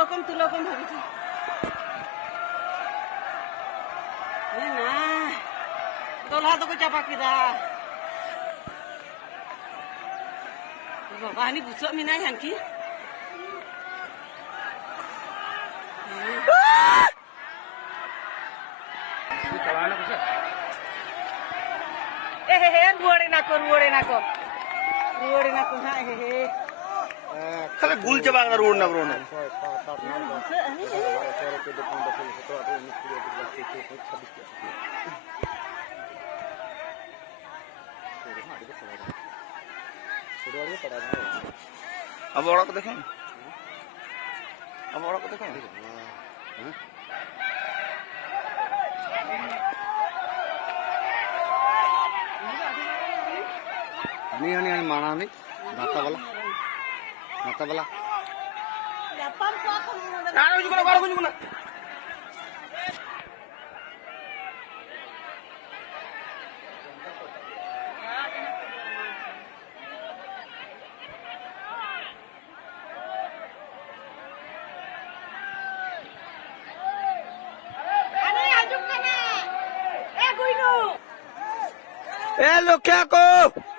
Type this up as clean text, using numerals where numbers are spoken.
তুলকম ভাবিছি না তোলা তো চাপা কিদা বাবা ini busuk minai hanki ruore na ko ha খালি গুল চাবা রোড না ব্রো না अब औड़ा को देखें अब औड़ा को देखें नहीं नहीं नहीं माना नहीं नाता वाला कुछ ना ए लोग क्या को